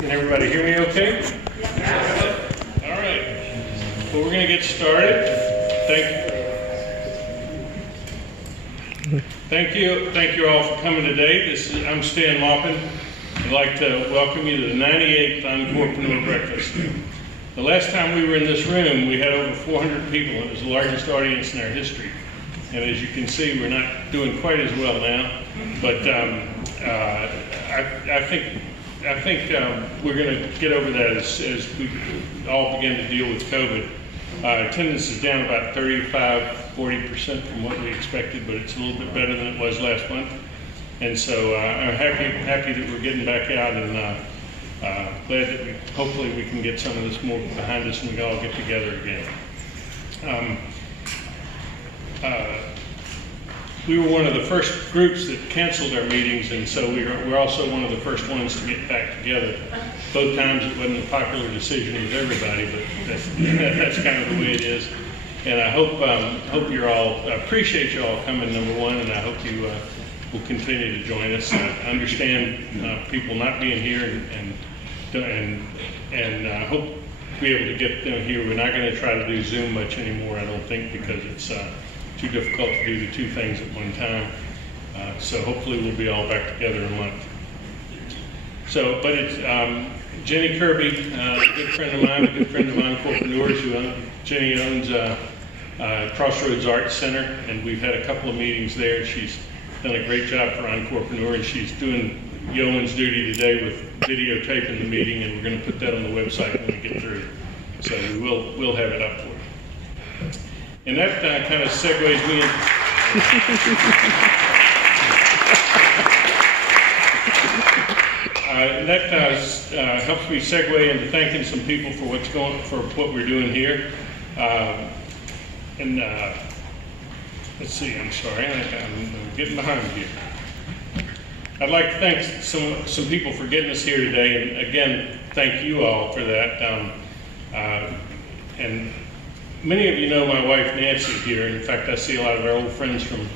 Can everybody hear me okay? Yeah. All right. Well, we're going to get started. Thank you all for coming today. I'm Stan Maupin. I'd like to welcome you to the 98th Entrepreneur Breakfast. The last time we were in this room, we had over 400 people. It was the largest audience in our history. And as you can see, we're not doing quite as well now. But I think we're going to get over that as we all begin to deal with COVID. Attendance is down about 35–40% from what we expected, but it's a little bit better than it was last month. And so I'm happy that we're getting back out, and glad that hopefully we can get some of this more behind us and we all get together again. We were one of the first groups that canceled our meetings, and so we're also one of the first ones to get back together. Both times it wasn't a popular decision with everybody, but that's kind of the way it is. And I hope you're all, appreciate you all coming, number one, and I hope you will continue to join us. I understand people not being here, and I hope to be able to get them here. We're not going to try to do Zoom much anymore, I don't think, because it's too difficult to do the two things at one time. So hopefully we'll be all back together in a month. So, but it's Jenny Kirby, a good friend of mine, a good friend of Entrepreneurs. Jenny owns Crossroads Arts Center, and we've had a couple of meetings there. She's done a great job for Entrepreneur, and she's doing yeoman's duty today with videotaping the meeting, and we're going to put that on the website when we get through. So we'll have it up for you. And that kind of segues me in. That helps me segue into thanking some people for what we're doing here. Let's see. I'm sorry, I'm getting behind here. I'd like to thank some people for getting us here today, and again, thank you all for that. And many of you know my wife Nancy here. In fact, I see a lot of our old friends from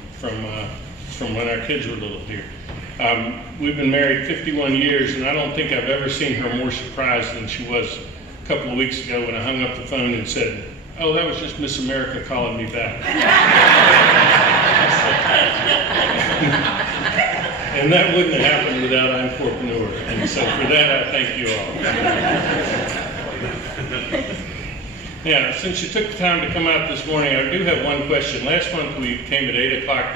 when our kids were little here. We've been married 51 years, and I don't think I've ever seen her more surprised than she was a couple of weeks ago when I hung up the phone and said, "Oh, that was just Miss America calling me back." And that wouldn't have happened without Entrepreneur. And so for that, I thank you all. Yeah, since you took the time to come out this morning, I do have one question. Last month we came at 8 o'clock.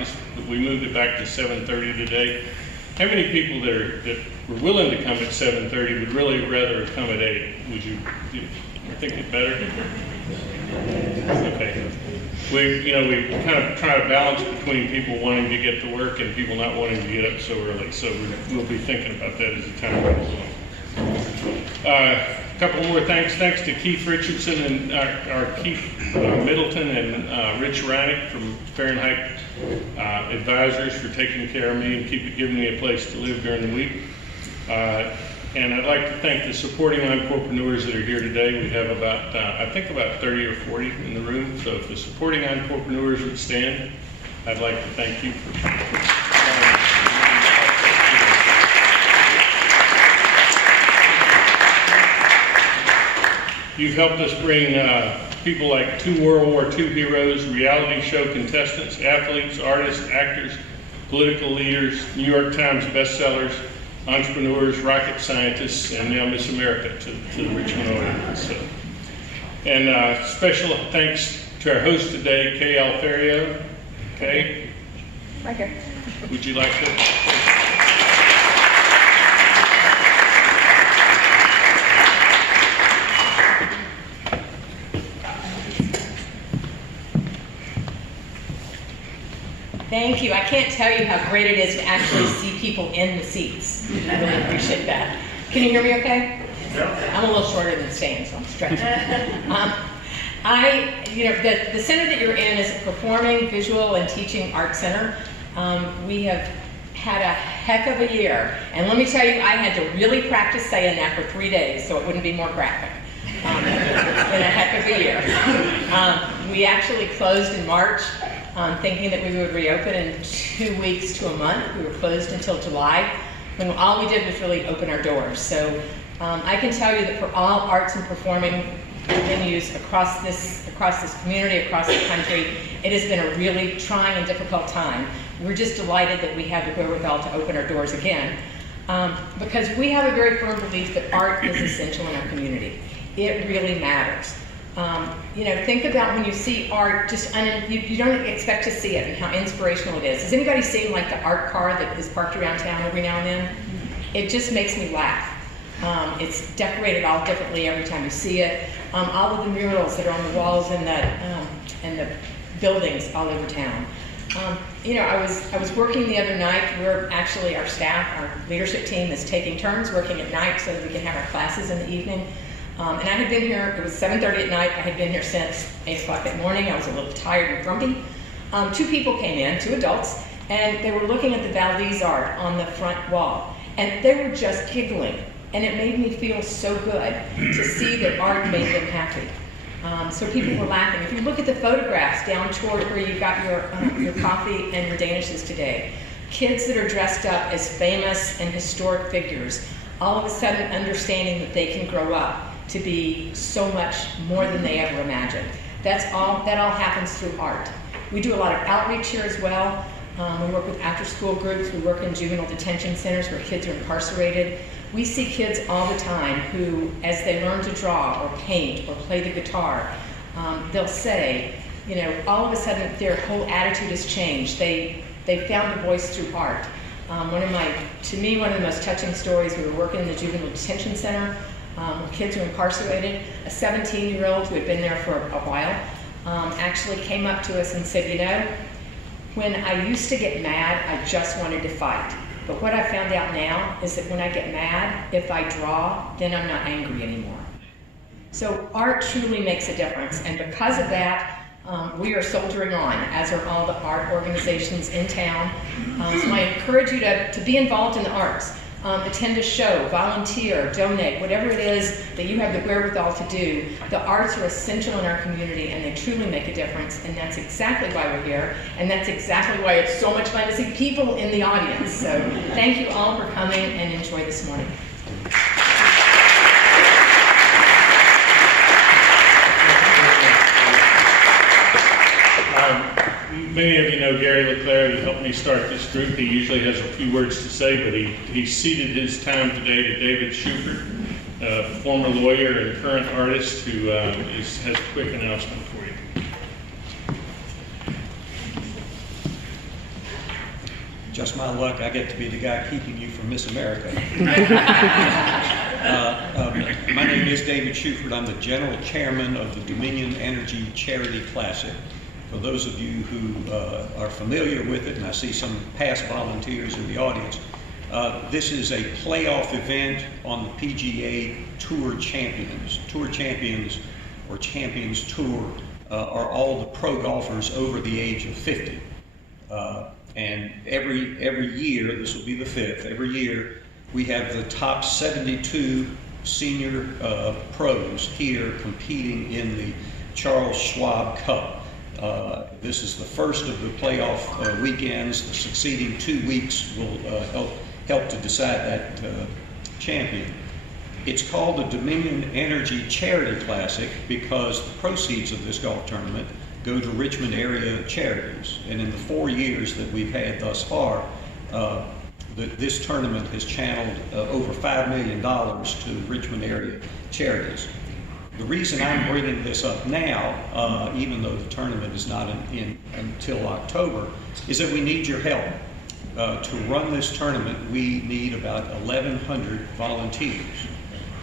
We moved it back to 7:30 today. How many people that were willing to come at 7:30 would really rather come at 8? Would you think it better? Okay. We kind of try to balance between people wanting to get to work and people not wanting to get up so early. So we'll be thinking about that as the time goes on. A couple more thanks. Thanks to Keith Richardson and our Keith Middleton and Rich Reinick from Fahrenheit Advisors for taking care of me and giving me a place to live during the week. And I'd like to thank the supporting Entrepreneurs that are here today. We have about, I think about 30 or 40 in the room. So if the supporting Entrepreneurs would stand, I'd like to thank you for You've helped us bring people like 2 World War II heroes, reality show contestants, athletes, artists, actors, political leaders, New York Times bestsellers, entrepreneurs, rocket scientists, and now Miss America to the Richmond audience. So. And special thanks to our host today, Kay Alferio. Kay? Right here. Would you like to? Thank you. I can't tell you how great it is to actually see people in the seats. I really appreciate that. Can you hear me okay? Yeah. I'm a little shorter than Stan, so I'm stretching. The center that you're in is a performing, visual, and teaching arts center. We have had a heck of a year. And let me tell you, I had to really practice saying that for 3 days so it wouldn't be more graphic. It's been a heck of a year. We actually closed in March. Thinking that we would reopen in 2 weeks to a month. We were closed until July. when all we did was really open our doors. So I can tell you that for all arts and performing venues across this community, across the country, it has been a really trying and difficult time. We're just delighted that we have the wherewithal to open our doors again, because we have a very firm belief that art is essential in our community. It really matters. You know, think about when you see art, you don't expect to see it and how inspirational it is. Has anybody seen like the art car that is parked around town every now and then? It just makes me laugh. It's decorated all differently every time you see it. All of the murals that are on the walls and the buildings all over town. You know, I was working the other night. We're actually, our staff, our leadership team is taking turns working at night so that we can have our classes in the evening. And I had been here, it was 7:30 at night, I had been here since 8 o'clock that morning. I was a little tired and grumpy. 2 people came in, 2 adults, and they were looking at the Valdez art on the front wall. And they were just giggling. And it made me feel so good to see that art made them happy. So people were laughing. If you look at the photographs down toward where you got your coffee and your danishes today, kids that are dressed up as famous and historic figures, all of a sudden understanding that they can grow up to be so much more than they ever imagined. That all happens through art. We do a lot of outreach here as well. We work with after-school groups. We work in juvenile detention centers where kids are incarcerated. We see kids all the time who, as they learn to draw or paint or play the guitar, they'll say, you know, all of a sudden their whole attitude has changed. They found a voice through art. To me, one of the most touching stories, we were working in the juvenile detention center where kids were incarcerated. A 17-year-old who had been there for a while actually came up to us and said, you know, when I used to get mad, I just wanted to fight. But what I found out now is that when I get mad, if I draw, then I'm not angry anymore. So art truly makes a difference, and because of that, we are soldiering on, as are all the art organizations in town. So I encourage you to be involved in the arts. Attend a show, volunteer, donate, whatever it is that you have the wherewithal to do. The arts are essential in our community and they truly make a difference, and that's exactly why we're here, and that's exactly why it's so much fun to see people in the audience. So thank you all for coming and enjoy this morning. Many of you know Gary LeClaire. He helped me start this group. He usually has a few words to say, but he ceded his time today to David Schubert, former lawyer and current artist who has a quick announcement for you. Just my luck, I get to be the guy keeping you from Miss America. My name is David Schubert. I'm the general chairman of the Dominion Energy Charity Classic. For those of you who are familiar with it, and I see some past volunteers in the audience, this is a playoff event on the PGA Tour Champions. Tour Champions, or Champions Tour, are all the pro golfers over the age of 50. And every year, this will be the 5th, every year we have the top 72 senior pros here competing in the Charles Schwab Cup. This is the first of the playoff weekends. The succeeding 2 weeks will help to decide that champion. It's called the Dominion Energy Charity Classic because the proceeds of this golf tournament go to Richmond area charities. And in the 4 years that we've had thus far, this tournament has channeled over $5 million to Richmond area charities. The reason I'm bringing this up now, even though the tournament is not in until October, is that we need your help. To run this tournament, we need about 1,100 volunteers.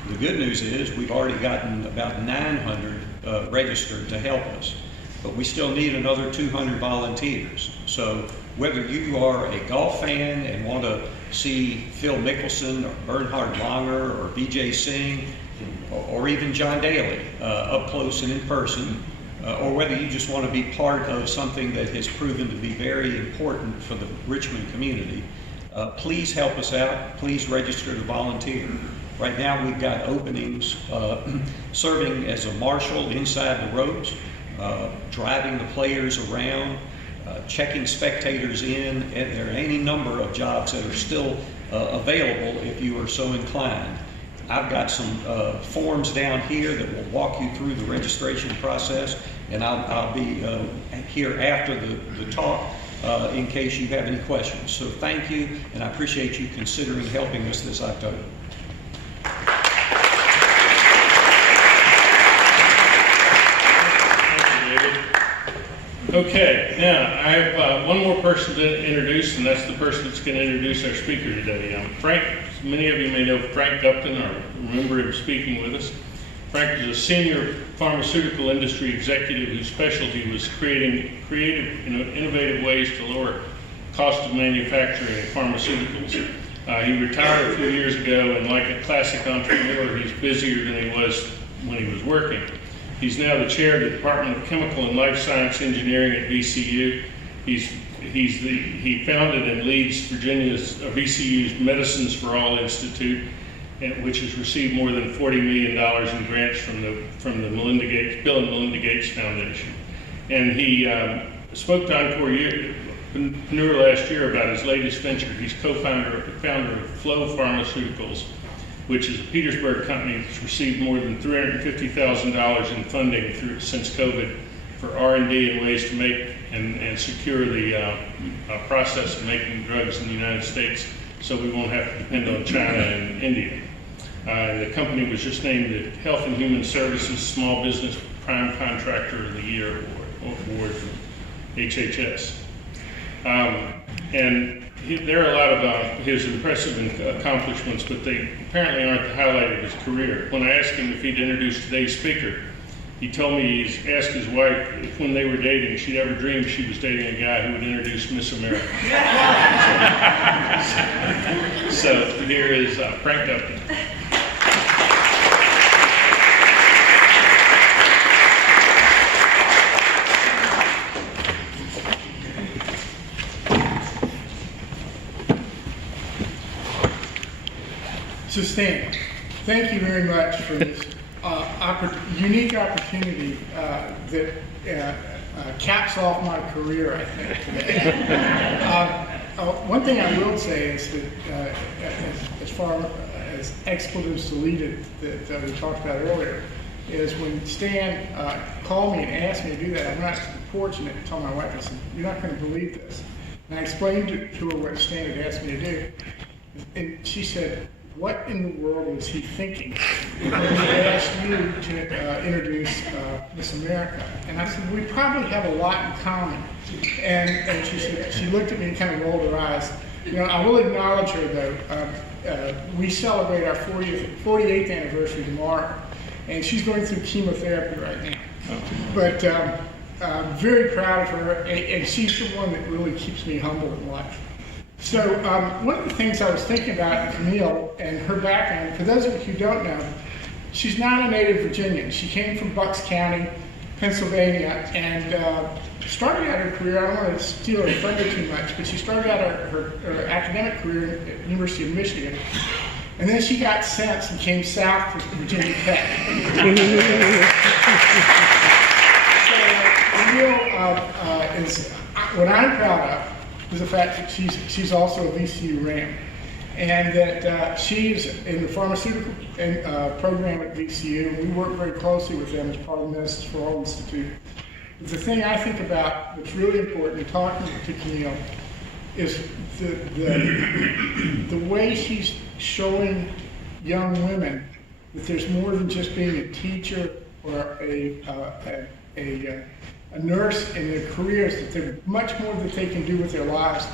The good news is we've already gotten about 900 registered to help us, but we still need another 200 volunteers. So whether you are a golf fan and want to see Phil Mickelson or Bernhard Langer or Vijay Singh, or even John Daly up close and in person, or whether you just want to be part of something that has proven to be very important for the Richmond community, please help us out. Please register to volunteer. Right now we've got openings serving as a marshal inside the ropes, driving the players around, checking spectators in, and there are any number of jobs that are still available if you are so inclined. I've got some forms down here that will walk you through the registration process, and I'll be here after the talk in case you have any questions. So thank you, and I appreciate you considering helping us this October. Okay, now I have one more person to introduce, and that's the person that's going to introduce our speaker today. Frank, many of you may know Frank Gupton, or remember him speaking with us. Frank is a senior pharmaceutical industry executive whose specialty was creating creative, innovative ways to lower cost of manufacturing pharmaceuticals. He retired a few years ago, and like a classic entrepreneur, he's busier than he was when he was working. He's now the chair of the Department of Chemical and Life Science Engineering at VCU. He founded and leads VCU's Medicines for All Institute, which has received more than $40 million in grants from the Bill and Melinda Gates Foundation. And he spoke to Entrepreneur last year about his latest venture. He's founder of Flow Pharmaceuticals, which is a Petersburg company that's received more than $350,000 in funding since COVID for R&D and ways to make and secure the process of making drugs in the United States, so we won't have to depend on China and India. The company was just named the Health and Human Services Small Business Prime Contractor of the Year award from HHS. There are a lot of his impressive accomplishments, but they apparently aren't the highlight of his career. When I asked him if he'd introduce today's speaker, he told me he's asked his wife if when they were dating, she'd ever dreamed she was dating a guy who would introduce Miss America. So here is Frank Gupton. So Stan, thank you very much for this unique opportunity that caps off my career, I think, today. One thing I will say is that as far as expletives deleted that we talked about earlier, is when Stan called me and asked me to do that, I went out to the porch and I told my wife, I said, "You're not going to believe this." And I explained to her what Stan had asked me to do. And she said, "What in the world was he thinking when he asked you to introduce Miss America?" And I said, "We probably have a lot in common." And she said, she looked at me and kind of rolled her eyes. You know, I will acknowledge her though. We celebrate our 48th anniversary tomorrow, and she's going through chemotherapy right now. But I'm very proud of her, and she's the one that really keeps me humble in life. So one of the things I was thinking about Camille and her background, for those of you who don't know, she's not a native Virginian. She came from Bucks County, Pennsylvania, and started out her career, I don't want to steal her thunder too much, but she started out her academic career at the University of Michigan. And then she got sense and came south to Virginia Tech. So Camille is what I'm proud of. Is the fact that she's also a VCU RAM, and that she's in the pharmaceutical program at VCU, and we work very closely with them as part of the Medicines for All Institute. But the thing I think about that's really important in talking to Camille is the way she's showing young women that there's more than just being a teacher or a nurse in their careers, that there's much more that they can do with their lives.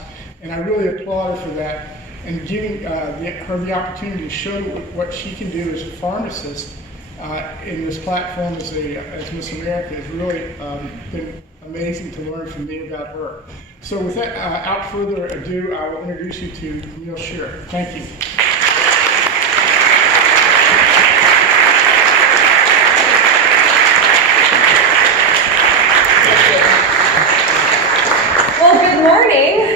And I really applaud her for that, and giving her the opportunity to show what she can do as a pharmacist in this platform as Miss America has really been amazing to learn from me about her. So with that, without further ado, I will introduce you to Camille Schrier. Thank you.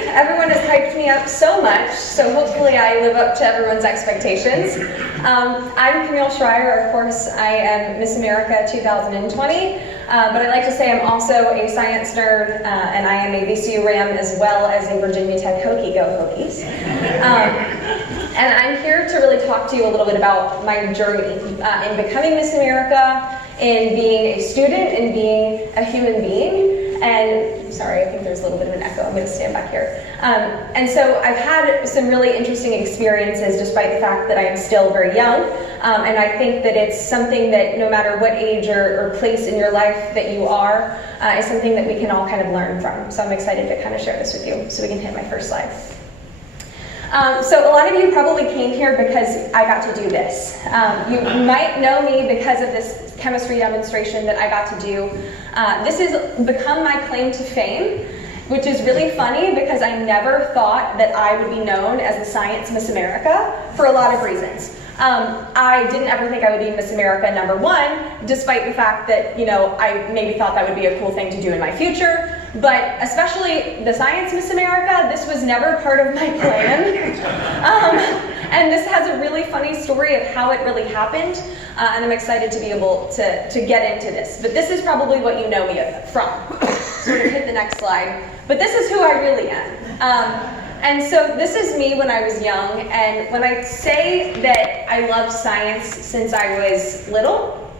Everyone has hyped me up so much, so hopefully I live up to everyone's expectations. I'm Camille Schrier. Of course, I am Miss America 2020, but I like to say I'm also a science nerd, and I am a VCU RAM as well as a Virginia Tech Hokie. Go Hokies. And I'm here to really talk to you a little bit about my journey in becoming Miss America, in being a student, in being a human being. And sorry, I think there's a little bit of an echo. I'm going to stand back here. And so I've had some really interesting experiences despite the fact that I am still very young. And I think that it's something that no matter what age or place in your life that you are, is something that we can all kind of learn from. So I'm excited to kind of share this with you. So we can hit my first slide. So a lot of you probably came here because I got to do this. You might know me because of this chemistry demonstration that I got to do. This has become my claim to fame, which is really funny because I never thought that I would be known as the Science Miss America for a lot of reasons. I didn't ever think I would be Miss America #1, despite the fact that, I maybe thought that would be a cool thing to do in my future. But especially the Science Miss America, this was never part of my plan. And this has a really funny story of how it really happened. And I'm excited to be able to get into this. But this is probably what you know me from. So we're gonna hit the next slide. But this is who I really am. And so this is me when I was young, and when I say that I loved science since I was little,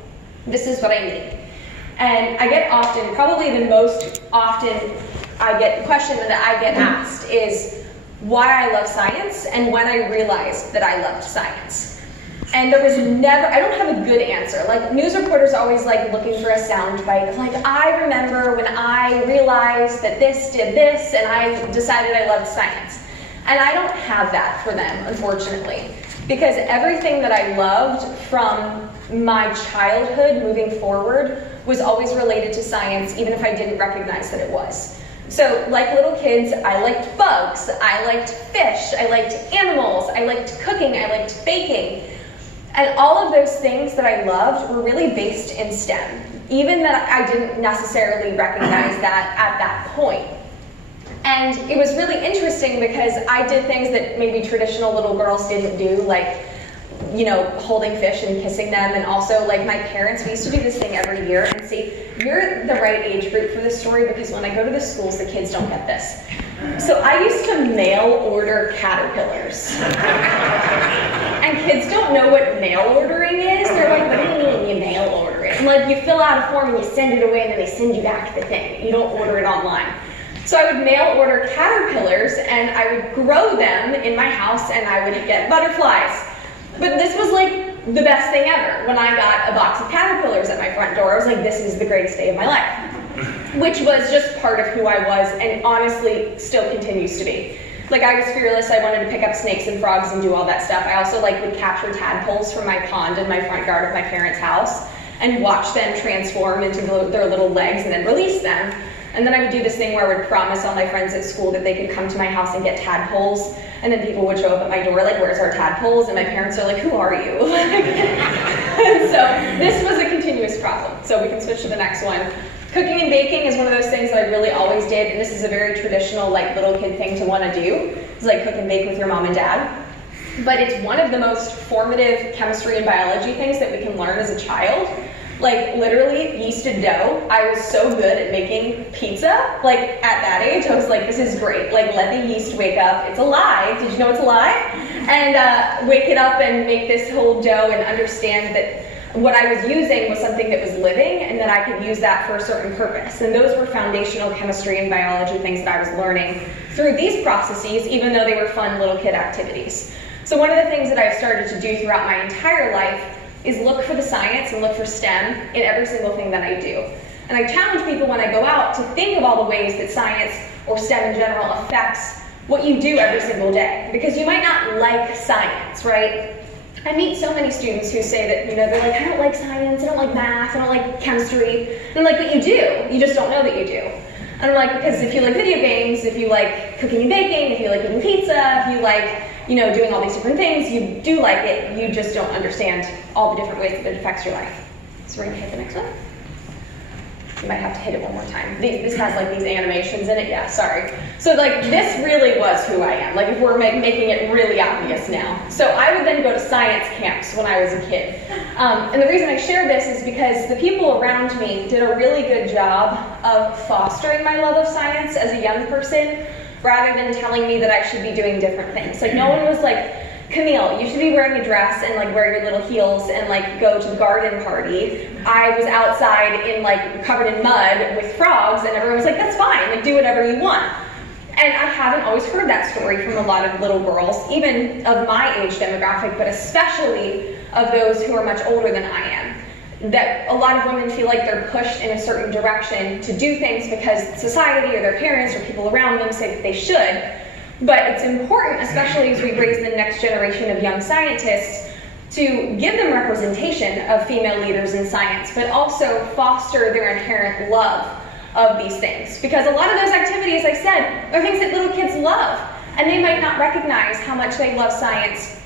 this is what I mean. And I get often, probably the most often the question that I get asked is why I love science and when I realized that I loved science. And there was never, I don't have a good answer. Like, news reporters are always like looking for a soundbite of like, I remember when I realized that this did this and I decided I loved science. And I don't have that for them, unfortunately, because everything that I loved from my childhood moving forward was always related to science, even if I didn't recognize that it was. So like little kids, I liked bugs, I liked fish, I liked animals, I liked cooking, I liked baking. And all of those things that I loved were really based in STEM, even that I didn't necessarily recognize that at that point. And it was really interesting because I did things that maybe traditional little girls didn't do, like, holding fish and kissing them. And also, like, my parents, we used to do this thing every year. And see, you're the right age group for this story because when I go to the schools, the kids don't get this. So I used to mail order caterpillars. And kids don't know what mail ordering is. They're like, what do you mean you mail order it? I'm like, you fill out a form and you send it away and then they send you back the thing. You don't order it online. So I would mail order caterpillars and I would grow them in my house and I would get butterflies. But this was like the best thing ever. When I got a box of caterpillars at my front door, I was like, this is the greatest day of my life. Which was just part of who I was and honestly still continues to be. Like, I was fearless, I wanted to pick up snakes and frogs and do all that stuff. I also would capture tadpoles from my pond in my front yard of my parents' house and watch them transform into their little legs and then release them. And then I would do this thing where I would promise all my friends at school that they could come to my house and get tadpoles. And then people would show up at my door like, where's our tadpoles? And my parents are like, who are you? And so this was a continuous problem. So we can switch to the next one. Cooking and baking is one of those things that I really always did. And this is a very traditional little kid thing to want to do. It's like cook and bake with your mom and dad. But it's one of the most formative chemistry and biology things that we can learn as a child. Like, literally, yeasted dough. I was so good at making pizza. Like, at that age, I was like, this is great. Like, let the yeast wake up. It's alive. Did you know it's alive? And wake it up and make this whole dough and understand that what I was using was something that was living and that I could use that for a certain purpose. And those were foundational chemistry and biology things that I was learning through these processes, even though they were fun little kid activities. So one of the things that I've started to do throughout my entire life is look for the science and look for STEM in every single thing that I do. And I challenge people when I go out to think of all the ways that science or STEM in general affects what you do every single day. Because you might not like science, right? I meet so many students who say that, they're like, I don't like science, I don't like math, I don't like chemistry. And I'm like, but you do. You just don't know that you do. And I'm like, because if you like video games, if you like cooking and baking, if you like eating pizza, if you like doing all these different things, you do like it, you just don't understand all the different ways that it affects your life. So we're gonna hit the next one. You might have to hit it one more time. This has these animations in it, yeah, sorry. So this really was who I am, if we're making it really obvious now. So I would then go to science camps when I was a kid. And the reason I share this is because the people around me did a really good job of fostering my love of science as a young person, rather than telling me that I should be doing different things. No one was Camille, you should be wearing a dress and like wear your little heels and like go to the garden party. I was outside in like covered in mud with frogs, and everyone was like, that's fine, like do whatever you want. And I haven't always heard that story from a lot of little girls, even of my age demographic, but especially of those who are much older than I am. That a lot of women feel like they're pushed in a certain direction to do things because society or their parents or people around them say that they should. But it's important, especially as we raise the next generation of young scientists, to give them representation of female leaders in science, but also foster their inherent love of these things. Because a lot of those activities, I said, are things that little kids love, and they might not recognize how much they love science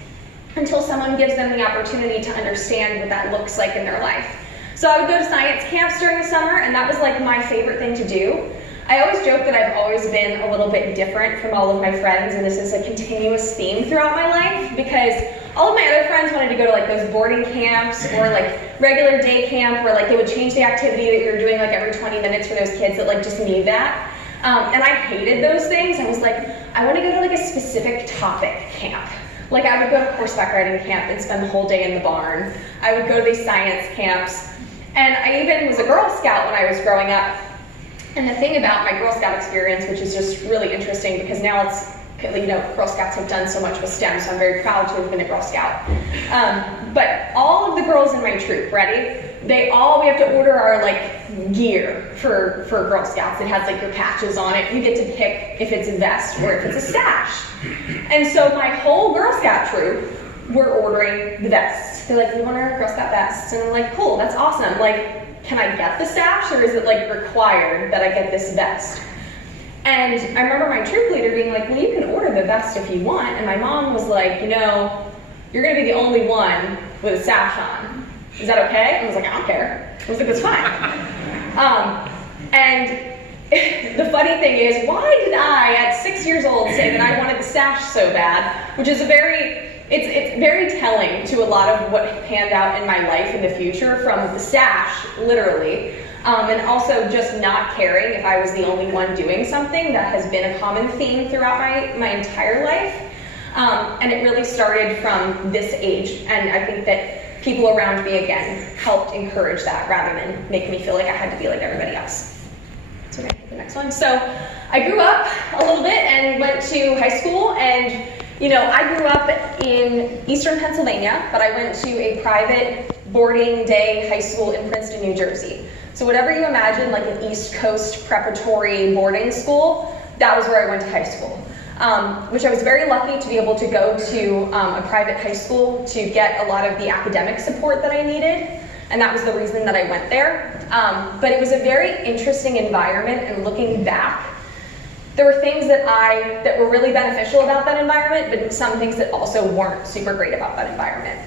until someone gives them the opportunity to understand what that looks like in their life. So I would go to science camps during the summer, and that was like my favorite thing to do. I always joke that I've always been a little bit different from all of my friends, and this is a continuous theme throughout my life, because all of my other friends wanted to go to like those boarding camps or like regular day camp where like they would change the activity that you're doing like every 20 minutes for those kids that like just need that. And I hated those things. I was like, I want to go to like a specific topic camp. Like I would go to horseback riding camp and spend the whole day in the barn. I would go to these science camps. And I even was a Girl Scout when I was growing up. And the thing about my Girl Scout experience, which is just really interesting because now it's, you know, Girl Scouts have done so much with STEM, so I'm very proud to have been a Girl Scout. But all of the girls in my troop, ready? We have to order our like gear for Girl Scouts. It has like your patches on it. You get to pick if it's a vest or if it's a sash. And so my whole Girl Scout troop were ordering the vests. They're like, we want our Girl Scout vests. And I'm like, cool, that's awesome. Like, can I get the sash or is it like required that I get this vest? And I remember my troop leader being like, well, you can order the vest if you want. And my mom was like, you know, you're gonna be the only one with a sash on. Is that okay? And I was like, I don't care. I was like, that's fine. And the funny thing is, why did I, at 6 years old, say that I wanted the sash so bad? Which is it's very telling to a lot of what panned out in my life in the future, from the sash, literally, and also just not caring if I was the only one doing something. That has been a common theme throughout my entire life. And it really started from this age, and I think that people around me, again, helped encourage that rather than make me feel like I had to be like everybody else. So we're gonna hit the next one. So I grew up a little bit and went to high school, and you know, I grew up in eastern Pennsylvania, but I went to a private boarding day high school in Princeton, New Jersey. So whatever you imagine, like an East Coast preparatory boarding school, that was where I went to high school. Which I was very lucky to be able to go to a private high school to get a lot of the academic support that I needed, and that was the reason that I went there. But it was a very interesting environment, and looking back, there were things that were really beneficial about that environment, but some things that also weren't super great about that environment.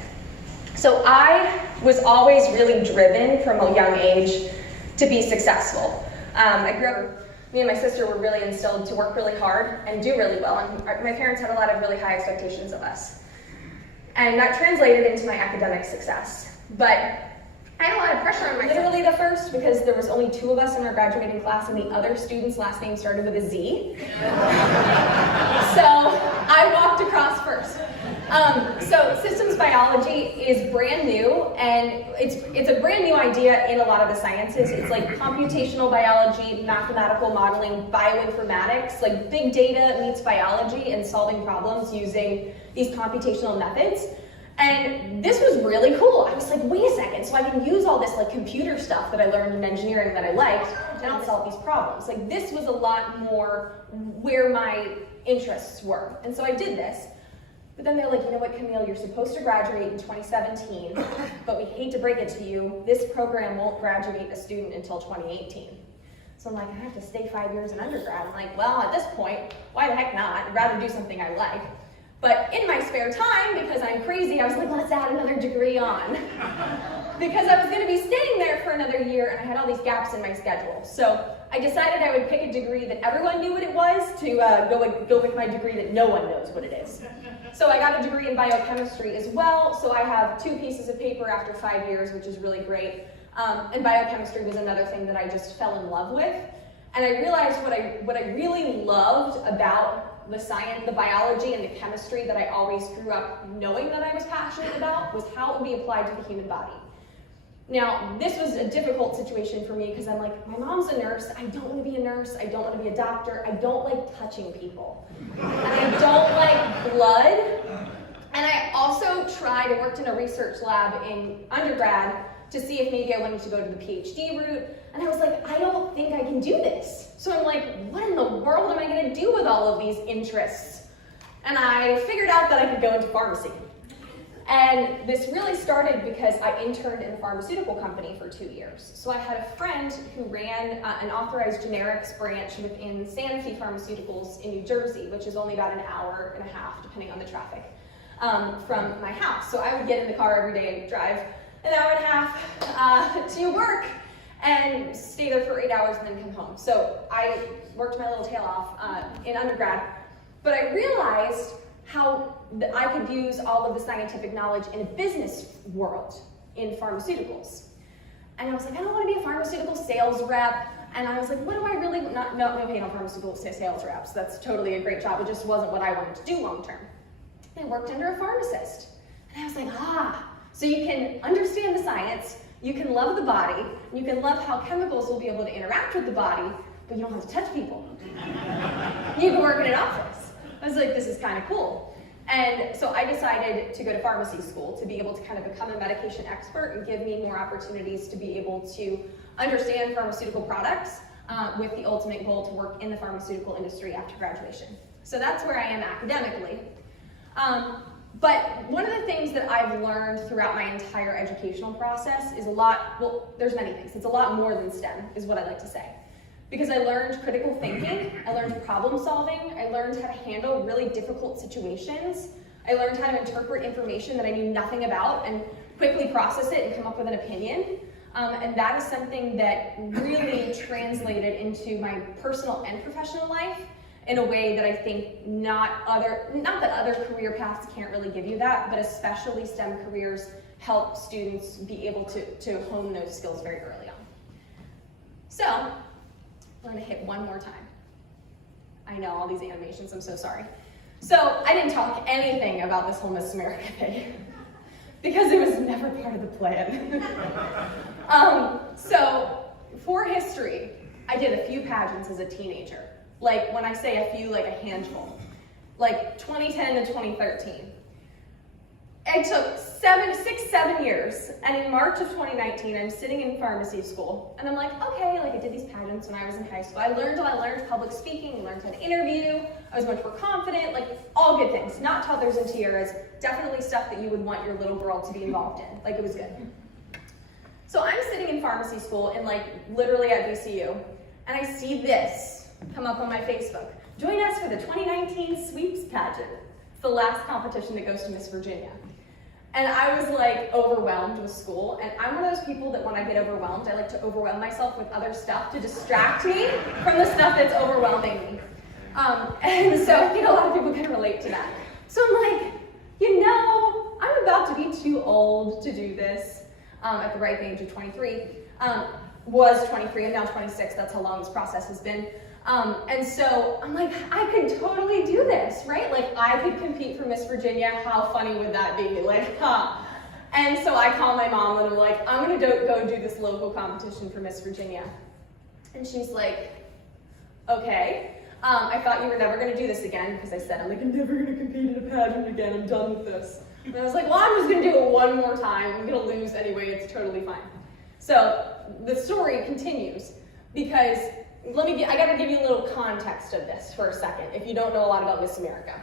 So I was always really driven from a young age to be successful. Me and my sister were really instilled to work really hard and do really well, and my parents had a lot of really high expectations of us. And that translated into my academic success. But I had a lot of pressure on myself. Literally the first, because there was only 2 of us in our graduating class, and the other student's last name started with a Z. So I walked across first. So systems biology is brand new, and it's a brand new idea in a lot of the sciences. It's like computational biology, mathematical modeling, bioinformatics, like big data meets biology and solving problems using these computational methods. And this was really cool. I was like, wait a second, so I can use all this like computer stuff that I learned in engineering that I liked, and I'll solve these problems. Like this was a lot more where my interests were. And so I did this. But then they're like, you know what, Camille, you're supposed to graduate in 2017, but we hate to break it to you, this program won't graduate a student until 2018. So I'm like, I have to stay 5 years in undergrad. I'm like, well, at this point, why the heck not? I'd rather do something I like. But in my spare time, because I'm crazy, I was like, let's add another degree on. Because I was gonna be staying there for another year, and I had all these gaps in my schedule. So I decided I would pick a degree that everyone knew what it was to go with my degree that no one knows what it is. So I got a degree in biochemistry as well, so I have 2 pieces of paper after 5 years, which is really great. And biochemistry was another thing that I just fell in love with. And I realized what I really loved about the science, the biology and the chemistry that I always grew up knowing that I was passionate about was how it would be applied to the human body. Now, this was a difficult situation for me because I'm like, my mom's a nurse, I don't want to be a nurse, I don't want to be a doctor, I don't like touching people, and I don't like blood, and I also tried and worked in a research lab in undergrad to see if maybe I wanted to go to the PhD route, and I was like, I don't think I can do this. So I'm like, what in the world am I going to do with all of these interests? And I figured out that I could go into pharmacy. And this really started because I interned in a pharmaceutical company for 2 years. So I had a friend who ran an authorized generics branch within Sanofi Pharmaceuticals in New Jersey, which is only about an hour and a half, depending on the traffic, from my house. So I would get in the car every day and drive an hour and a half to work and stay there for 8 hours and then come home. So I worked my little tail off in undergrad, but I realized how I could use all of the scientific knowledge in a business world in pharmaceuticals. And I was like, I don't want to be a pharmaceutical sales rep. And I was like, what do I really, no pain on pharmaceutical sales reps. That's totally a great job. It just wasn't what I wanted to do long term. I worked under a pharmacist. And I was like, so you can understand the science, you can love the body, you can love how chemicals will be able to interact with the body, but you don't have to touch people. You can work in an office. I was like, this is kind of cool. And so I decided to go to pharmacy school to be able to kind of become a medication expert and give me more opportunities to be able to understand pharmaceutical products with the ultimate goal to work in the pharmaceutical industry after graduation. So that's where I am academically. But one of the things that I've learned throughout my entire educational process is there's many things. It's a lot more than STEM, is what I like to say. Because I learned critical thinking, I learned problem solving, I learned how to handle really difficult situations, I learned how to interpret information that I knew nothing about and quickly process it and come up with an opinion. And that is something that really translated into my personal and professional life in a way that I think not that other career paths can't really give you that, but especially STEM careers help students be able to hone those skills very early on. So, we're gonna hit one more time. I know, all these animations, I'm so sorry. So, I didn't talk anything about this whole Miss America thing because it was never part of the plan. So, for history, I did a few pageants as a teenager. Like, when I say a few, like a handful. Like 2010 to 2013. It took 7 years, and in March of 2019, I'm sitting in pharmacy school, and I'm like, okay, like I did these pageants when I was in high school. I learned public speaking, I learned how to interview, I was much more confident, like all good things. Not toddlers and tiaras, definitely stuff that you would want your little girl to be involved in. Like, it was good. So I'm sitting in pharmacy school, and like literally at VCU, and I see this come up on my Facebook. Join us for the 2019 Sweeps pageant. It's the last competition that goes to Miss Virginia. And I was like overwhelmed with school, and I'm one of those people that when I get overwhelmed, I like to overwhelm myself with other stuff to distract me from the stuff that's overwhelming me. And so I think a lot of people can relate to that. So I'm like, I'm about to be too old to do this at the ripe age of 23. Was 23, I'm now 26, that's how long this process has been. And so I'm like, I could totally do this, right? Like, I could compete for Miss Virginia, how funny would that be? Like, And so I call my mom and I'm like, I'm gonna go do this local competition for Miss Virginia. And she's like, okay. I thought you were never gonna do this again, because I said, I'm never gonna compete in a pageant again, I'm done with this. And I was like, well, I'm just gonna do it one more time, I'm gonna lose anyway, it's totally fine. So the story continues, because I gotta give you a little context of this for a second, if you don't know a lot about Miss America.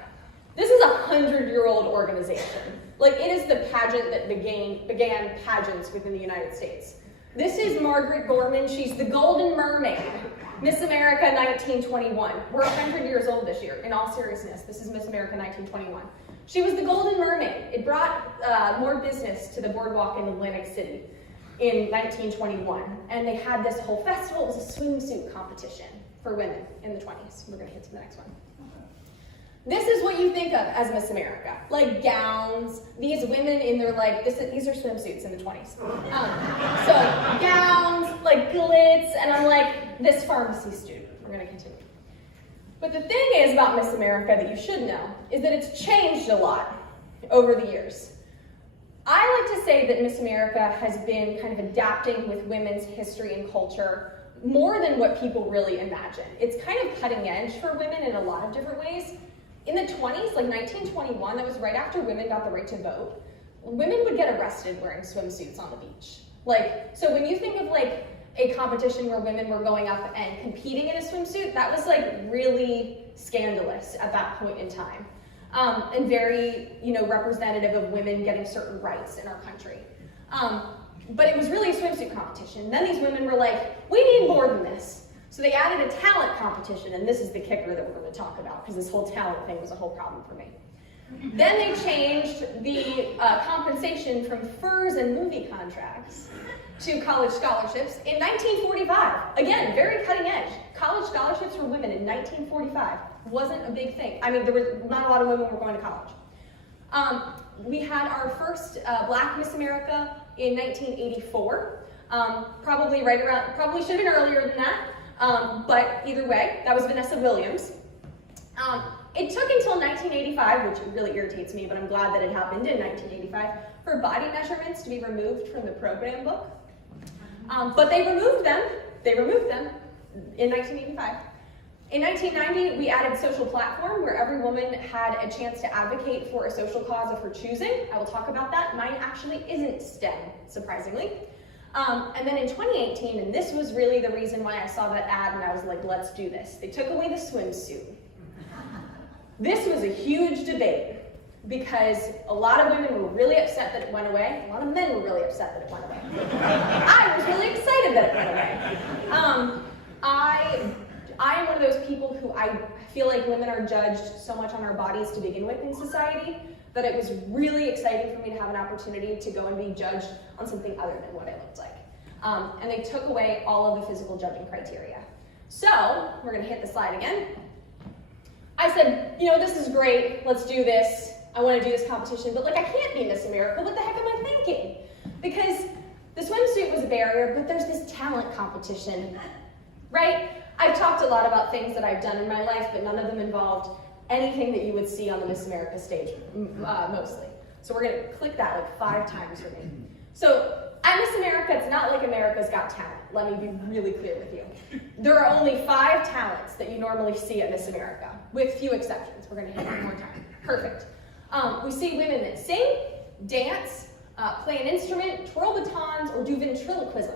This is a 100-year-old organization. Like, it is the pageant that began pageants within the United States. This is Margaret Gorman, she's the Golden Mermaid. Miss America 1921. We're 100 years old this year, in all seriousness. This is Miss America 1921. She was the Golden Mermaid. It brought more business to the boardwalk in Atlantic City in 1921, and they had this whole festival. It was a swimsuit competition for women in the 20s. We're gonna get to the next one. This is what you think of as Miss America, like gowns, these women in their these are swimsuits in the 20s. So gowns, like glitz, and I'm like, this pharmacy student, we're gonna continue. But the thing is about Miss America that you should know is that it's changed a lot over the years. I like to say that Miss America has been kind of adapting with women's history and culture more than what people really imagine. It's kind of cutting edge for women in a lot of different ways. In the 20s, like 1921, that was right after women got the right to vote, women would get arrested wearing swimsuits on the beach. Like, so when you think of like a competition where women were going up and competing in a swimsuit, that was like really scandalous at that point in time. And very, representative of women getting certain rights in our country. But it was really a swimsuit competition. Then these women were like, we need more than this. So they added a talent competition, and this is the kicker that we're going to talk about, because this whole talent thing was a whole problem for me. Then they changed the compensation from furs and movie contracts to college scholarships in 1945. Again, very cutting edge. College scholarships for women in 1945 wasn't a big thing. I mean, there was not a lot of women were going to college. We had our first Black Miss America in 1984. Probably should have been earlier than that. But either way, that was Vanessa Williams. It took until 1985, which really irritates me, but I'm glad that it happened in 1985, for body measurements to be removed from the program book. But they removed them in 1985. In 1990, we added social platform, where every woman had a chance to advocate for a social cause of her choosing. I will talk about that. Mine actually isn't STEM, surprisingly. And then in 2018, and this was really the reason why I saw that ad and I was like, let's do this. They took away the swimsuit. This was a huge debate because a lot of women were really upset that it went away. A lot of men were really upset that it went away. I was really excited that it went away. I am one of those people who I feel like women are judged so much on our bodies to begin with in society that it was really exciting for me to have an opportunity to go and be judged on something other than what I looked like. And they took away all of the physical judging criteria. So, we're gonna hit the slide again. I said, this is great, let's do this. I wanna do this competition, but I can't be Miss America, what the heck am I thinking? Because the swimsuit was a barrier, but there's this talent competition, right? I've talked a lot about things that I've done in my life, but none of them involved anything that you would see on the Miss America stage, mostly. So we're gonna click that 5 times for me. So at Miss America, it's not like America's Got Talent. Let me be really clear with you. There are only 5 talents that you normally see at Miss America, with few exceptions. We're gonna hit one more time. Perfect. We see women that sing, dance, play an instrument, twirl batons, or do ventriloquism.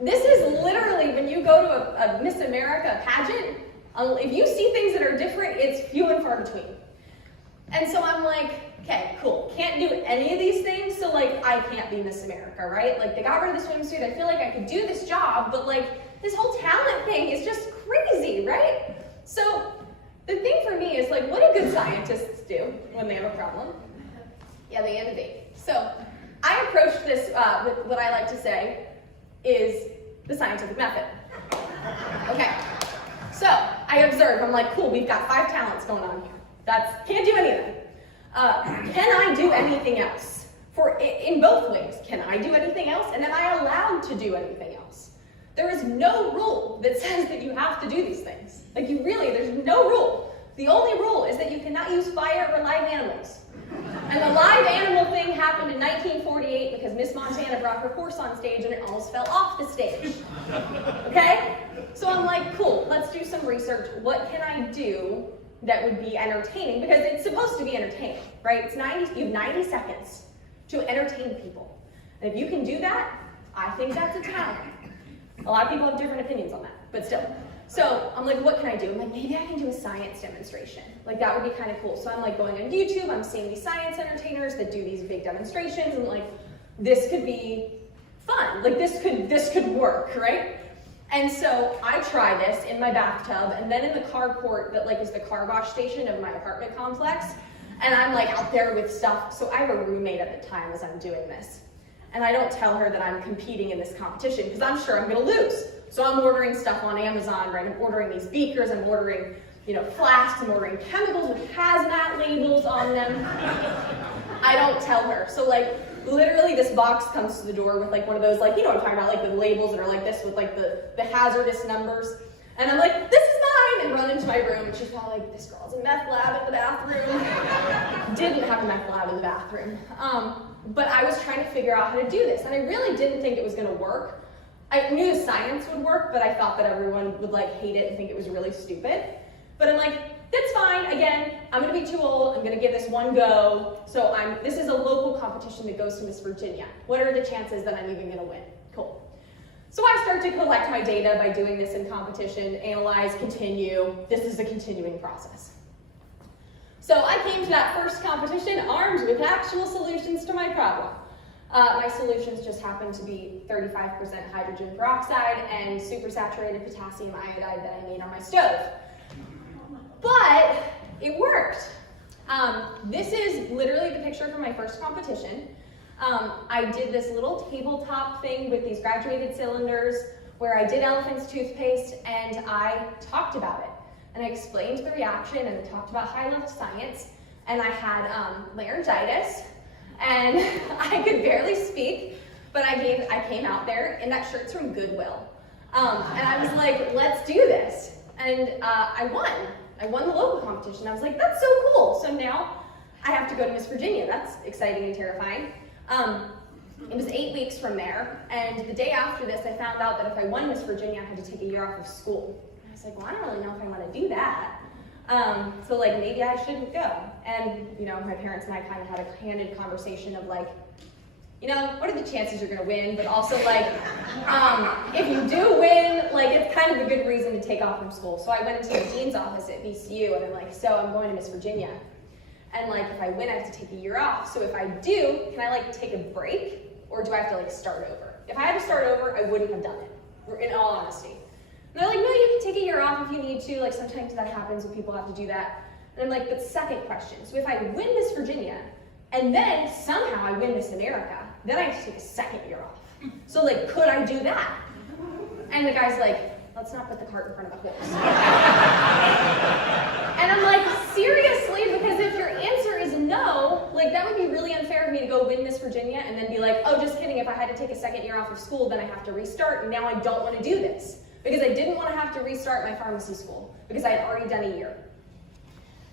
This is literally, when you go to a Miss America pageant, if you see things that are different, it's few and far between. And so I'm like, okay, cool. Can't do any of these things, so I can't be Miss America, right? They got rid of the swimsuit. I feel like I could do this job, but this whole talent thing is just crazy, right? So the thing for me is what do good scientists do when they have a problem? Yeah, they innovate. So I approached this with what I like to say is the scientific method. Okay, so I observe, I'm like, cool, we've got 5 talents going on here. Can't do any of them. Can I do anything else? In both ways, can I do anything else? And am I allowed to do anything else? There is no rule that says that you have to do these things. There's no rule. The only rule is that you cannot use fire or live animals. And the live animal thing happened in 1948 because Miss Montana brought her horse on stage and it almost fell off the stage. Okay? So I'm like, cool, let's do some research. What can I do that would be entertaining? Because it's supposed to be entertaining, right? You have 90 seconds to entertain people. And if you can do that, I think that's a talent. A lot of people have different opinions on that, but still. So I'm like, what can I do? I'm like, maybe I can do a science demonstration. That would be kind of cool. So I'm going on YouTube, I'm seeing these science entertainers that do these big demonstrations, and this could be fun. This could work, right? And so I try this in my bathtub, and then in the carport that is the car wash station of my apartment complex, and I'm out there with stuff. So I have a roommate at the time as I'm doing this. And I don't tell her that I'm competing in this competition because I'm sure I'm gonna lose. So I'm ordering stuff on Amazon, right? I'm ordering these beakers, I'm ordering, flasks, I'm ordering chemicals with hazmat labels on them. I don't tell her. So literally this box comes to the door with one of those, you know what I'm talking about, the labels that are like this with the hazardous numbers. And I'm like, this is mine, and run into my room, and she's probably like, this girl's a meth lab in the bathroom. Didn't have a meth lab in the bathroom. But I was trying to figure out how to do this, and I really didn't think it was gonna work. I knew the science would work, but I thought that everyone would like hate it and think it was really stupid. But I'm like, that's fine. Again, I'm gonna be too old. I'm gonna give this one go. So this is a local competition that goes to Miss Virginia. What are the chances that I'm even gonna win? Cool. So I start to collect my data by doing this in competition, analyze, continue. This is a continuing process. So I came to that first competition armed with actual solutions to my problem. My solutions just happened to be 35% hydrogen peroxide and supersaturated potassium iodide that I made on my stove. But it worked. This is literally the picture from my first competition. I did this little tabletop thing with these graduated cylinders where I did elephant's toothpaste and I talked about it. And I explained the reaction and I talked about high-level science. And I had laryngitis and I could barely speak, but I came out there, and that shirt's from Goodwill. And I was like, let's do this. And I won. I won the local competition. I was like, that's so cool. So now I have to go to Miss Virginia. That's exciting and terrifying. It was 8 weeks from there, and the day after this, I found out that if I won Miss Virginia, I had to take a year off of school. I was like, well, I don't really know if I want to do that. So like, maybe I shouldn't go. And, you know, my parents and I kind of had a candid conversation of like, you know, what are the chances you're gonna win? But also like, if you do win, like it's kind of a good reason to take off from school. So I went into the dean's office at VCU and I'm like, so I'm going to Miss Virginia. And like, if I win, I have to take a year off. So if I do, can I like take a break? Or do I have to like start over? If I had to start over, I wouldn't have done it, in all honesty. And they're like, no, you can take a year off if you need to. Like sometimes that happens when people have to do that. And I'm like, but second question. So if I win Miss Virginia, and then somehow I win Miss America, then I have to take a second year off. So like, could I do that? And the guy's like, let's not put the cart in front of the horse. And I'm like, seriously? Because if your answer is no, like that would be really unfair of me to go win Miss Virginia and then be like, oh, just kidding, if I had to take a second year off of school, then I have to restart, and now I don't want to do this. Because I didn't want to have to restart my pharmacy school, because I had already done a year.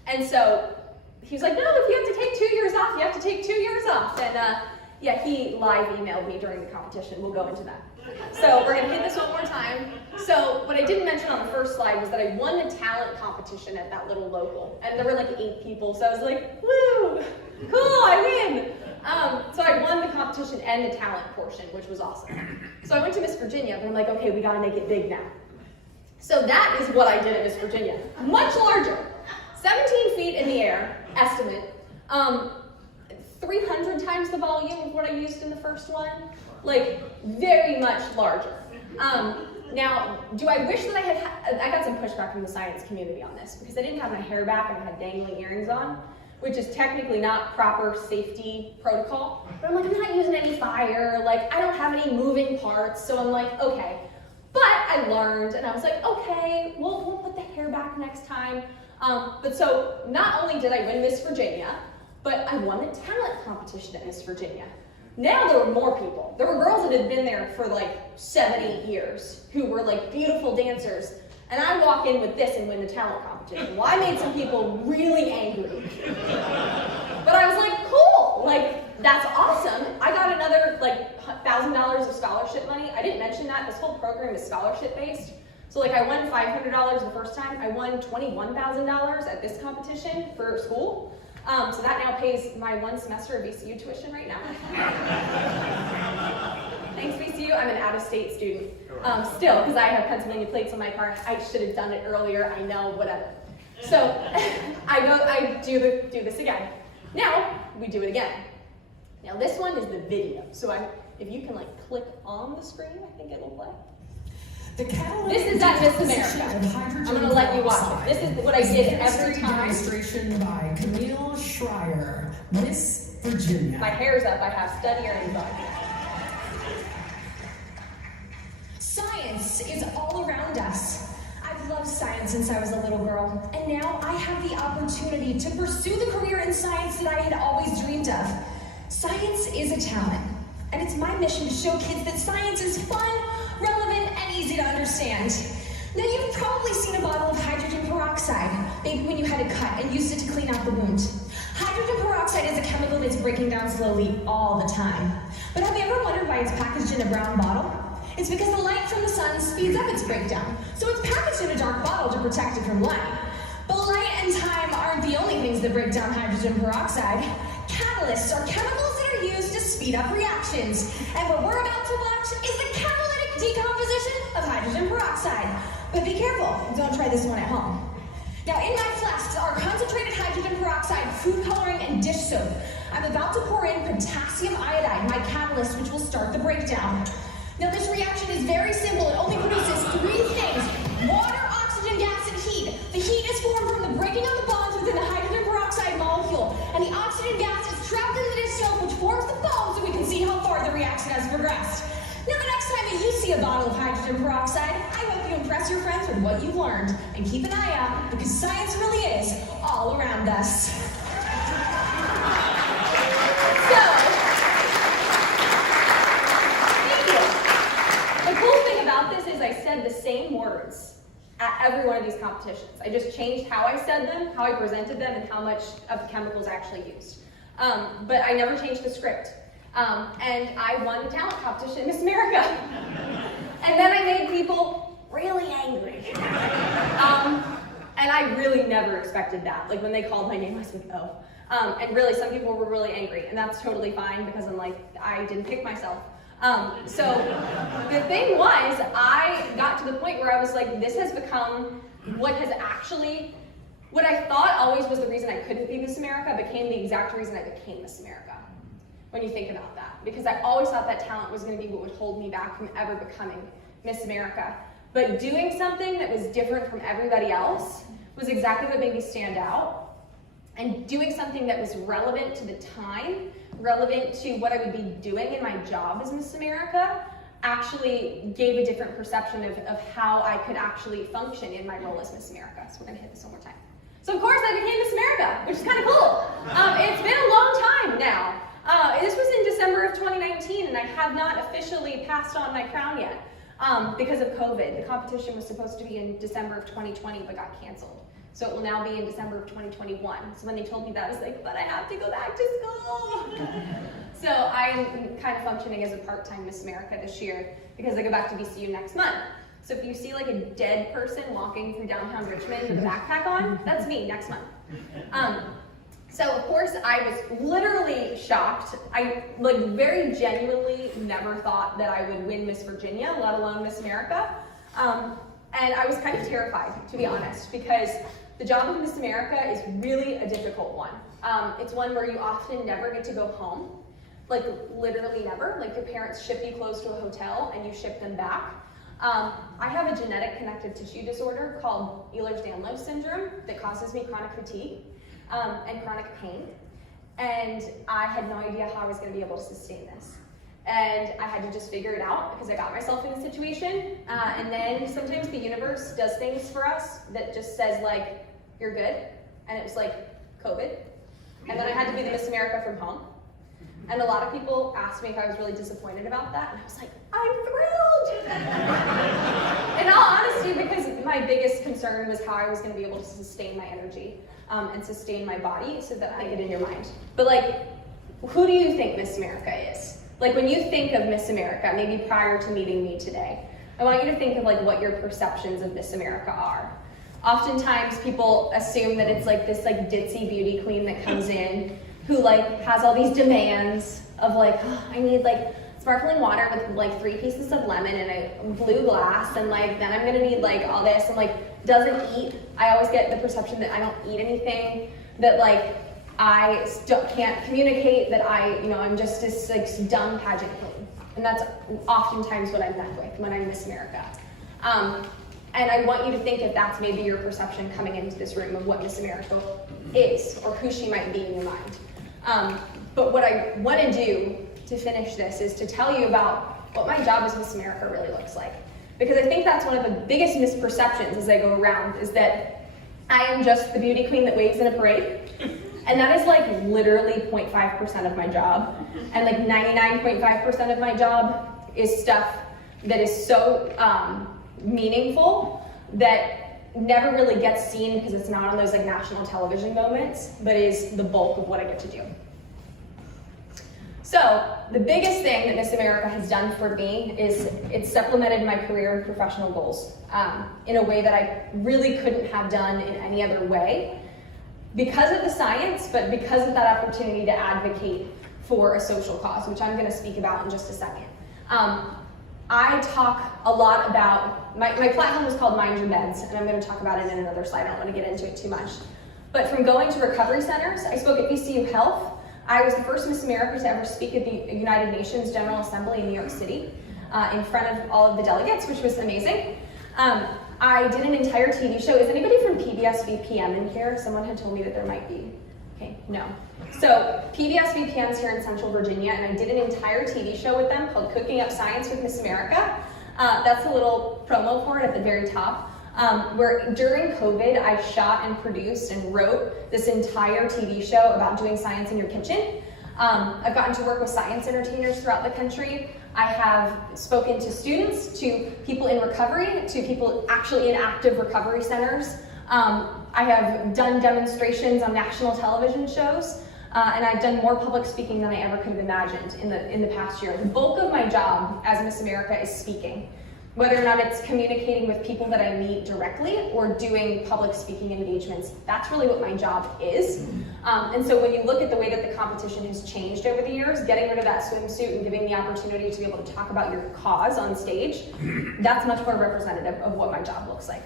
And so he was like, no, if you have to take 2 years off, you have to take 2 years off. And yeah, he live emailed me during the competition. We'll go into that. So we're gonna hit this one more time. So what I didn't mention on the first slide was that I won the talent competition at that little local. And there were like 8 people, so I was like, woo, cool, I win. So I won the competition and the talent portion, which was awesome. So I went to Miss Virginia, but I'm like, okay, we gotta make it big now. So that is what I did at Miss Virginia. Much larger, 17 feet in the air, estimate. 300 times the volume of what I used in the first one. Like, very much larger. Now, do I wish that I got some pushback from the science community on this, because I didn't have my hair back and I had dangling earrings on, which is technically not proper safety protocol. But I'm like, I'm not using any fire, like, I don't have any moving parts, so I'm like, okay. But I learned, and I was like, okay, we'll put the hair back next time. But so, not only did I win Miss Virginia, but I won the talent competition at Miss Virginia. Now there were more people. There were girls that had been there for like 7, 8 years who were like beautiful dancers. And I walk in with this and win the talent competition. Well, I made some people really angry. But I was like, cool, like that's awesome. I got another like $1,000 of scholarship money. I didn't mention that. This whole program is scholarship based. So like I won $500 the first time. I won $21,000 at this competition for school. So that now pays my 1 semester of VCU tuition right now. Thanks, VCU. I'm an out-of-state student. Still, because I have Pennsylvania plates on my car. I should have done it earlier. I know, whatever. So I do this again. Now we do it again. Now this one is the video. So if you can like click on the screen, I think it'll play. This is at Miss America. I'm going to let you watch it. This is what I did every time. Demonstration by Camille Schrier, Miss Virginia. My hair's up. I have stud earrings on. Science is all around us. I've loved science since I was a little girl, and now I have the opportunity to pursue the career in science that I had always dreamed of. Science is a talent, and it's my mission to show kids that science is fun, relevant, and easy to understand. Now you've probably seen a bottle of hydrogen peroxide, maybe when you had a cut and used it to clean out the wound. Hydrogen peroxide is a chemical that's breaking down slowly all the time. But have you ever wondered why it's packaged in a brown bottle? It's because the light from the sun speeds up its breakdown, so it's packaged in a dark bottle to protect it from light. But light and time aren't the only things that break down hydrogen peroxide. Catalysts are chemicals that are used to speed up reactions. And what we're about to watch is the catalytic decomposition of hydrogen peroxide. But be careful, don't try this one at home. Now in my flasks are concentrated hydrogen peroxide, food coloring, and dish soap. I'm about to pour in potassium iodide, my catalyst, which will start the breakdown. Now this reaction is very simple. It only produces three things: water, oxygen, gas, and heat. The heat is formed from the breaking of the bonds within the hydrogen peroxide molecule, and the oxygen gas is trapped in the dish soap, which forms the foam so we can see how far the reaction has progressed. Now the next time that you see a bottle of hydrogen peroxide, I hope you impress your friends with what you've learned, and keep an eye out, because science really is all around us. I said the same words at every one of these competitions. I just changed how I said them, how I presented them, and how much of the chemicals I actually used. But I never changed the script. And I won the talent competition, Miss America. And then I made people really angry. And I really never expected that. Like when they called my name, I was like, oh. And really, some people were really angry, and that's totally fine because I'm like, I didn't pick myself. So the thing was, I got to the point where I was like, this has become what I thought always was the reason I couldn't be Miss America became the exact reason I became Miss America, when you think about that. Because I always thought that talent was going to be what would hold me back from ever becoming Miss America. But doing something that was different from everybody else was exactly what made me stand out. And doing something that was relevant to the time, relevant to what I would be doing in my job as Miss America, actually gave a different perception of how I could actually function in my role as Miss America. So we're gonna hit this one more time. So of course I became Miss America, which is kind of cool. It's been a long time now. This was in December of 2019, and I have not officially passed on my crown yet because of COVID. The competition was supposed to be in December of 2020, but got canceled. So it will now be in December of 2021. So when they told me that, I was like, but I have to go back to school. So I'm kind of functioning as a part-time Miss America this year because I go back to VCU next month. So if you see like a dead person walking through downtown Richmond with a backpack on, that's me next month. So of course I was literally shocked. I very genuinely never thought that I would win Miss Virginia, let alone Miss America. And I was kind of terrified, to be honest, because the job of Miss America is really a difficult one. It's one where you often never get to go home, like literally never. Like your parents ship you clothes to a hotel and you ship them back. I have a genetic connective tissue disorder called Ehlers-Danlos syndrome that causes me chronic fatigue and chronic pain. And I had no idea how I was going to be able to sustain this. And I had to just figure it out because I got myself in a situation. And then sometimes the universe does things for us that just says like, you're good. And it was like COVID. And then I had to be the Miss America from home. And a lot of people asked me if I was really disappointed about that. And I was like, I'm thrilled. In all honesty, because my biggest concern was how I was going to be able to sustain my energy and sustain my body so that I get in your mind. But like, who do you think Miss America is? Like when you think of Miss America, maybe prior to meeting me today, I want you to think of like what your perceptions of Miss America are. Oftentimes people assume that it's like this like ditzy beauty queen that comes in who like has all these demands of like, oh, I need like sparkling water with like 3 pieces of lemon and a blue glass, and like then I'm gonna need like all this, and like doesn't eat. I always get the perception that I don't eat anything, that like I can't communicate, that I'm just this like dumb pageant queen. And that's oftentimes what I'm met with when I'm Miss America. And I want you to think if that's maybe your perception coming into this room of what Miss America is, or who she might be in your mind. But what I want to do to finish this is to tell you about what my job as Miss America really looks like. Because I think that's one of the biggest misperceptions as I go around, is that I am just the beauty queen that waves in a parade. And that is like literally 0.5% of my job. And like 99.5% of my job is stuff that is so meaningful that never really gets seen because it's not on those like national television moments, but is the bulk of what I get to do. So the biggest thing that Miss America has done for me is it's supplemented my career and professional goals in a way that I really couldn't have done in any other way because of the science, but because of that opportunity to advocate for a social cause, which I'm going to speak about in just a second. I talk a lot about, my platform is called Mind Your Meds, and I'm going to talk about it in another slide. I don't want to get into it too much. But from going to recovery centers, I spoke at VCU Health. I was the first Miss America to ever speak at the United Nations General Assembly in New York City in front of all of the delegates, which was amazing. I did an entire TV show. Is anybody from PBS VPN in here? Someone had told me that there might be. Okay, no. So PBS VPN's here in Central Virginia, and I did an entire TV show with them called Cooking Up Science with Miss America. That's a little promo for it at the very top. Where during COVID, I shot and produced and wrote this entire TV show about doing science in your kitchen. I've gotten to work with science entertainers throughout the country. I have spoken to students, to people in recovery, to people actually in active recovery centers. I have done demonstrations on national television shows, and I've done more public speaking than I ever could have imagined in the past year. The bulk of my job as Miss America is speaking. Whether or not it's communicating with people that I meet directly or doing public speaking engagements, that's really what my job is. And so when you look at the way that the competition has changed over the years, getting rid of that swimsuit and giving the opportunity to be able to talk about your cause on stage, that's much more representative of what my job looks like.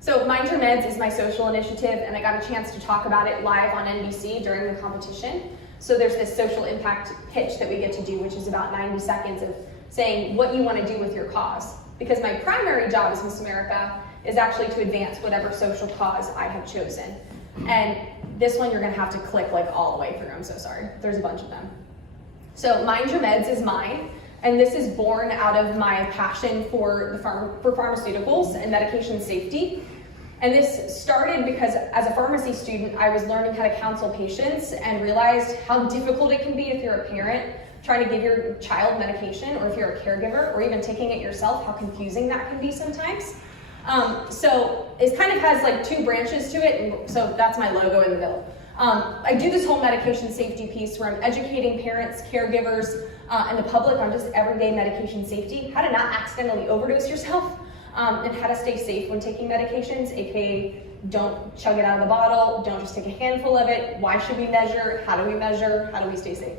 So Mind Your Meds is my social initiative, and I got a chance to talk about it live on NBC during the competition. So there's this social impact pitch that we get to do, which is about 90 seconds of saying what you want to do with your cause. Because my primary job as Miss America is actually to advance whatever social cause I have chosen. And this one you're going to have to click like all the way through. I'm so sorry. There's a bunch of them. So Mind Your Meds is mine, and this is born out of my passion for pharmaceuticals and medication safety. And this started because as a pharmacy student, I was learning how to counsel patients and realized how difficult it can be if you're a parent trying to give your child medication, or if you're a caregiver, or even taking it yourself, how confusing that can be sometimes. So it kind of has like two branches to it, and so that's my logo in the middle. I do this whole medication safety piece where I'm educating parents, caregivers, and the public on just everyday medication safety, how to not accidentally overdose yourself, and how to stay safe when taking medications, aka don't chug it out of the bottle, don't just take a handful of it, why should we measure, how do we stay safe?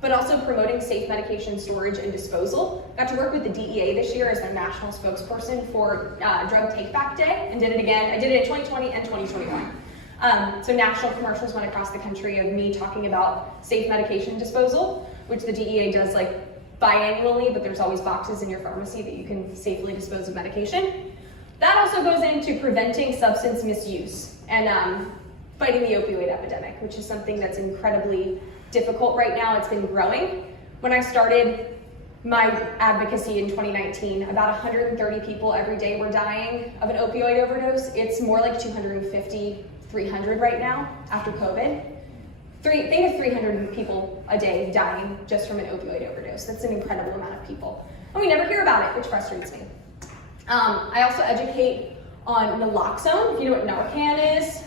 But also promoting safe medication storage and disposal. Got to work with the DEA this year as their national spokesperson for Drug Take Back Day, and did it again. I did it in 2020 and 2021. So national commercials went across the country of me talking about safe medication disposal, which the DEA does like biannually, but there's always boxes in your pharmacy that you can safely dispose of medication. That also goes into preventing substance misuse and fighting the opioid epidemic, which is something that's incredibly difficult right now. It's been growing. When I started my advocacy in 2019, about 130 people every day were dying of an opioid overdose. It's more like 250, 300 right now after COVID. Think of 300 people a day dying just from an opioid overdose. That's an incredible amount of people. And we never hear about it, which frustrates me. I also educate on naloxone, if you know what Narcan is.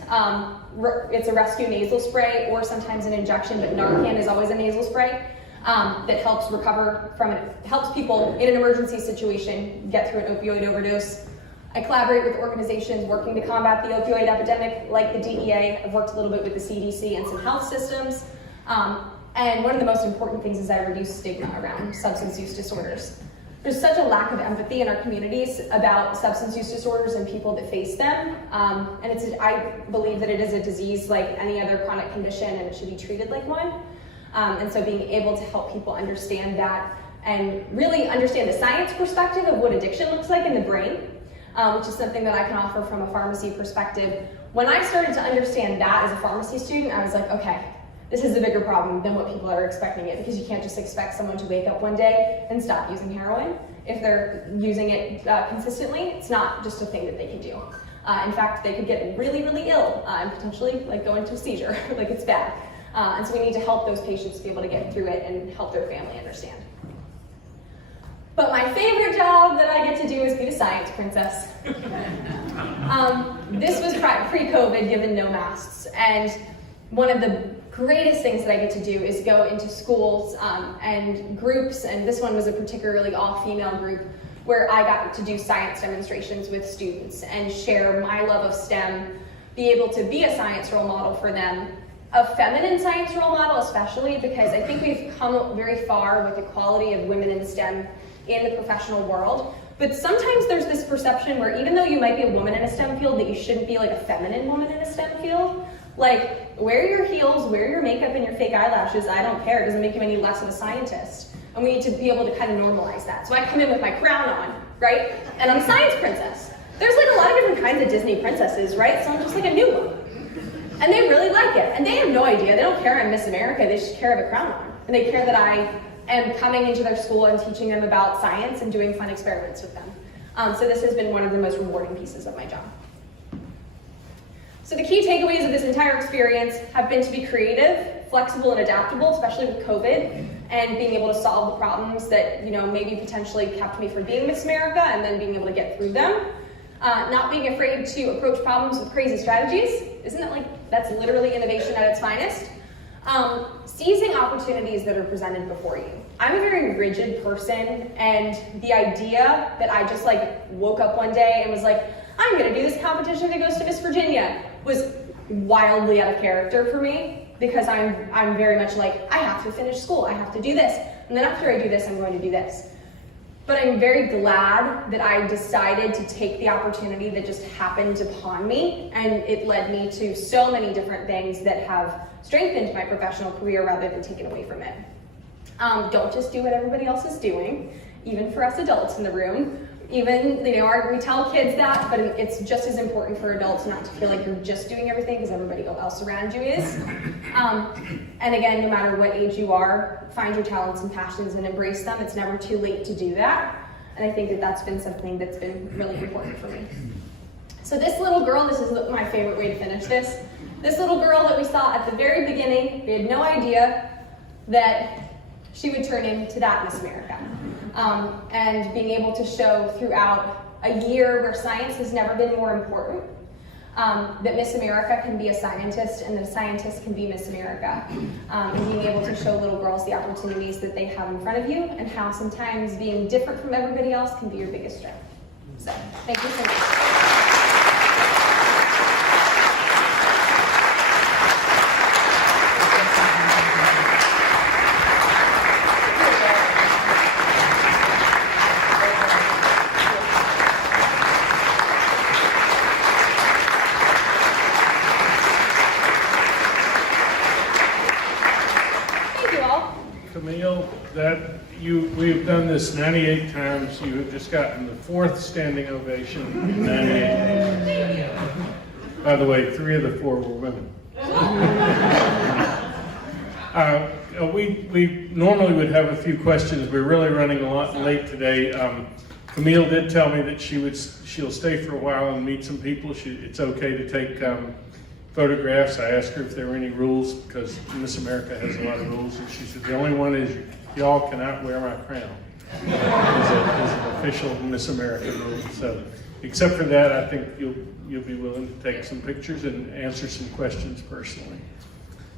It's a rescue nasal spray or sometimes an injection, but Narcan is always a nasal spray that helps recover from it, helps people in an emergency situation get through an opioid overdose. I collaborate with organizations working to combat the opioid epidemic, like the DEA. I've worked a little bit with the CDC and some health systems. And one of the most important things is I reduce stigma around substance use disorders. There's such a lack of empathy in our communities about substance use disorders and people that face them. And I believe that it is a disease like any other chronic condition, and it should be treated like one. And so being able to help people understand that and really understand the science perspective of what addiction looks like in the brain, which is something that I can offer from a pharmacy perspective. When I started to understand that as a pharmacy student, I was like, okay, this is a bigger problem than what people are expecting it, because you can't just expect someone to wake up one day and stop using heroin. If they're using it consistently, it's not just a thing that they can do. In fact, they could get really, really ill and potentially like go into a seizure, like it's bad. And so we need to help those patients be able to get through it and help their family understand. But my favorite job that I get to do is be the science princess. This was pre-COVID, given no masks, and one of the greatest things that I get to do is go into schools and groups, and this one was a particularly all-female group, where I got to do science demonstrations with students and share my love of STEM, be able to be a science role model for them, a feminine science role model especially, because I think we've come very far with equality of women in STEM in the professional world. But sometimes there's this perception where even though you might be a woman in a STEM field, that you shouldn't be like a feminine woman in a STEM field. Like, wear your heels, wear your makeup and your fake eyelashes, I don't care, it doesn't make you any less of a scientist. And we need to be able to kind of normalize that. So I come in with my crown on, right? And I'm science princess. There's like a lot of different kinds of Disney princesses, right? So I'm just like a new one. And they really like it. And they have no idea, they don't care I'm Miss America, they just care I have a crown on. And they care that I am coming into their school and teaching them about science and doing fun experiments with them. So this has been one of the most rewarding pieces of my job. So the key takeaways of this entire experience have been to be creative, flexible, and adaptable, especially with COVID, and being able to solve the problems that maybe potentially kept me from being Miss America, and then being able to get through them. Not being afraid to approach problems with crazy strategies. Isn't it like that's literally innovation at its finest? Seizing opportunities that are presented before you. I'm a very rigid person, and the idea that I just woke up one day and was like, I'm gonna do this competition that goes to Miss Virginia was wildly out of character for me, because I'm very much like, I have to finish school, I have to do this, and then after I do this, I'm going to do this. But I'm very glad that I decided to take the opportunity that just happened upon me, and it led me to so many different things that have strengthened my professional career rather than taken away from it. Don't just do what everybody else is doing, even for us adults in the room. Even, we tell kids that, but it's just as important for adults not to feel like you're just doing everything because everybody else around you is. And again, no matter what age you are, find your talents and passions and embrace them. It's never too late to do that. And I think that that's been something that's been really important for me. So this little girl, this is my favorite way to finish this. This little girl that we saw at the very beginning, we had no idea that she would turn into that Miss America. And being able to show throughout a year where science has never been more important, that Miss America can be a scientist and that a scientist can be Miss America. And being able to show little girls the opportunities that they have in front of you, and how sometimes being different from everybody else can be your biggest strength. So, thank you so much. Camille, we've done this 98 times. You have just gotten the 4th standing ovation in 98 days. By the way, 3 of the 4 were women. We normally would have a few questions. We're really running a lot late today. Camille did tell me that she'll stay for a while and meet some people. It's okay to take photographs. I asked her if there were any rules, because Miss America has a lot of rules, and she said the only one is y'all cannot wear my crown. Is an official Miss America rule. So, except for that, I think you'll be willing to take some pictures and answer some questions personally.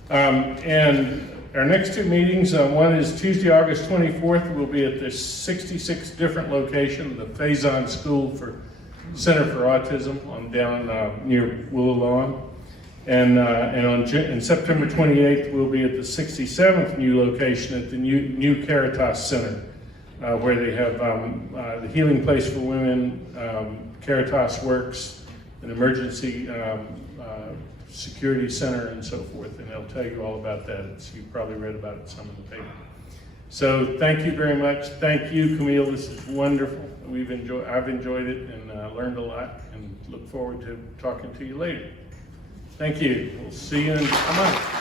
And our next 2 meetings, one is Tuesday, August 24th. We'll be at the 66 different location, the Faison School for Center for Autism down near Willow Lawn. And on September 28th, we'll be at the 67th new location at the new Caritas Center, where they have the Healing Place for Women, Caritas Works, an emergency security center, and so forth. And they'll tell you all about that. You've probably read about it some in the paper. So thank you very much. Thank you, Camille. This is wonderful. I've enjoyed it and learned a lot, and look forward to talking to you later. Thank you. We'll see you in a month.